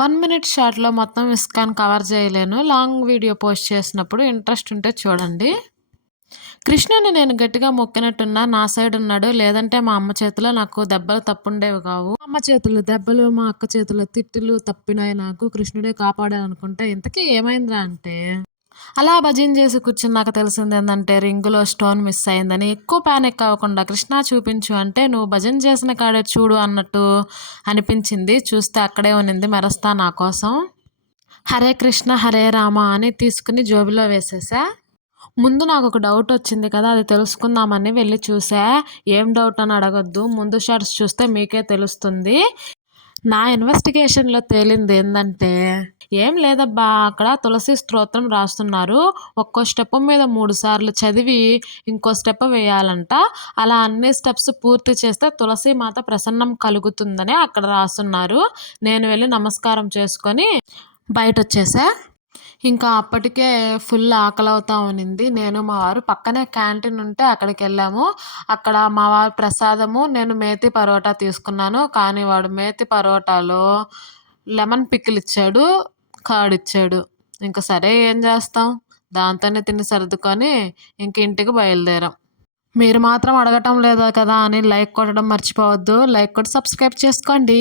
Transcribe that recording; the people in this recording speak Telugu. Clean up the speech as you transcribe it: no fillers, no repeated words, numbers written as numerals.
1 మినిట్ షార్ట్‌లో మొత్తం ఇస్కాన్ కవర్ చేయలేను. లాంగ్ వీడియో పోస్ట్ చేసినప్పుడు ఇంట్రెస్ట్ ఉంటే చూడండి. కృష్ణుడిని నేను గట్టిగా మొక్కినట్టున్నా నా సైడ్ ఉన్నాడు. లేదంటే మా అమ్మ చేతిలో నాకు దెబ్బలు తప్పుండేవి కావు. మా అమ్మ చేతుల్లో దెబ్బలు, మా అక్క చేతుల్లో తిట్టులు తప్పినాయి నాకు. కృష్ణుడే కాపాడాడనుకుంటే ఇంతకీ ఏమైందిరా అంటే అలా భజన చేసి కూర్చున్నాక తెలిసిందేందంటే రింగులో స్టోన్ మిస్ అయిందని. ఎక్కువ పానిక్ అవ్వకుండా కృష్ణ చూపించు అంటే నువ్వు భజన చేసిన కాడే చూడు అన్నట్టు అనిపించింది. చూస్తే అక్కడే ఉన్నింది మెరుస్తా నా కోసం. హరే కృష్ణ హరే రామ అని తీసుకుని జోబిలో వేసేసా. ముందు నాకొక డౌట్ వచ్చింది కదా! అది తెలుసుకుందామని వెళ్లి చూసా. ఏం డౌట్ అని అడగొద్దు. ముందు షార్ట్స్ చూస్తే మీకే తెలుస్తుంది. నా ఇన్వెస్టిగేషన్‌లో తేలిందేందంటే, ఏం లేదబ్బా! అక్కడ తులసి స్తోత్రం రాస్తున్నారు. ఒక్కో స్టెప్ మీద 3 సార్లు చదివి, ఇంకో స్టెప్ వేయాలంట. అలా అన్ని స్టెప్స్ పూర్తి చేస్తే తులసి మాత ప్రసన్నం కలుగుతుందని అక్కడ రాసున్నారు. నేను వెళ్లి నమస్కారం చేసుకొని బయటొచ్చేసా. ఇంకా అప్పటికే ఫుల్ ఆకలవుతా ఉన్నింది. నేను, మా వారు పక్కనే క్యాంటీన్ ఉంటే అక్కడికెళ్ళాము. అక్కడ మా వారు ప్రసాదము, నేను మేతి పరోటా తీసుకున్నాను. కానీ వాడు మేతి పరోటాలో లెమన్ పికిల్ ఇచ్చాడు, కర్డ్ ఇచ్చాడు. ఇంక సరే ఏం చేస్తాం? దాంతోనే తిని సర్దుకొని ఇంక ఇంటికి బయలుదేరాం. మీరు మాత్రం అడగటం లేదు కదా అని లైక్ కొట్టడం మర్చిపోవద్దు. లైక్ కొట్టి సబ్స్క్రైబ్ చేసుకోండి.